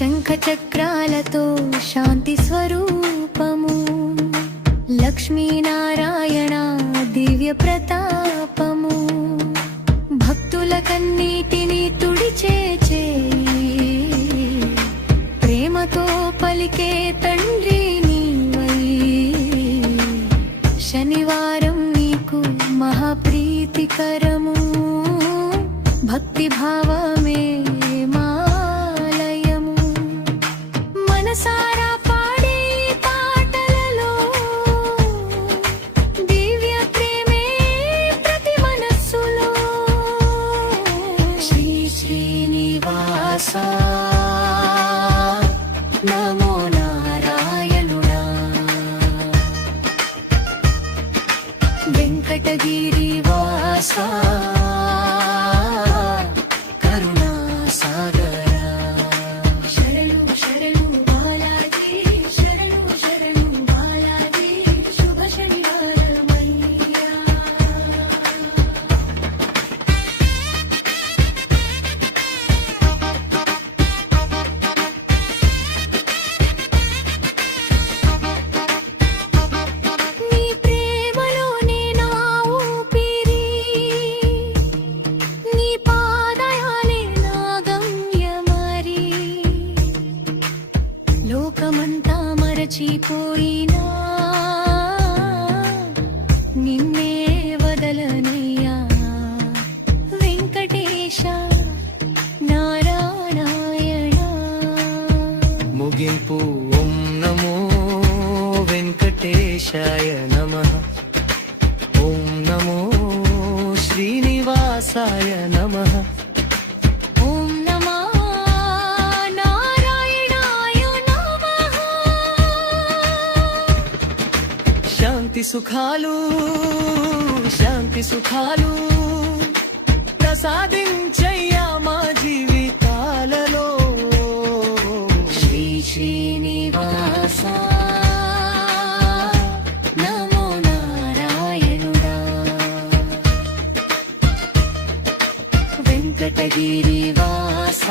శంఖ చక్రాలతో శాంతి స్వరూపము, లక్ష్మీనారాయణ దివ్య ప్రతాపము, భక్తుల కన్నీటిని తుడిచే ప్రేమతో పలికే తండ్రి నీవై. శనివారం నీకు మహాప్రీతికరము, భక్తి భావమే మాలయము. మనసారా పాడే పాటలలో దివ్య ప్రేమే ప్రతి మనస్సులో. శ్రీ శ్రీనివాస నమో నారాయణుడా, వెంకటగిరి వాస కరుణా సాగరా. శరణు శరణు బాలాజీ, శరణు శరణు బాలాజీ, శుభ శనివారమయ్యా. నీ ప్రేమలోనే నా ఊపిరి, నీ పాదయాలే నా గమ్యమరి. లోకమంతా మరచిపోయినా నిన్నే వదలనయ్యా. వెంకటేశ నారాయణ. ముగింపు ఓం నమో వెంకటేశాయ నమః, ఓం నమో శ్రీనివాసాయ నమః. ఓం నమో నారాయణాయ నమః. శాంతి సుఖాలు శాంతి సుఖాలు ప్రసాదించయ్యా మా జీవితాలలో. శ్రీ శ్రీనివాస నమో నారాయణుడా, వెంకటగిరి వాస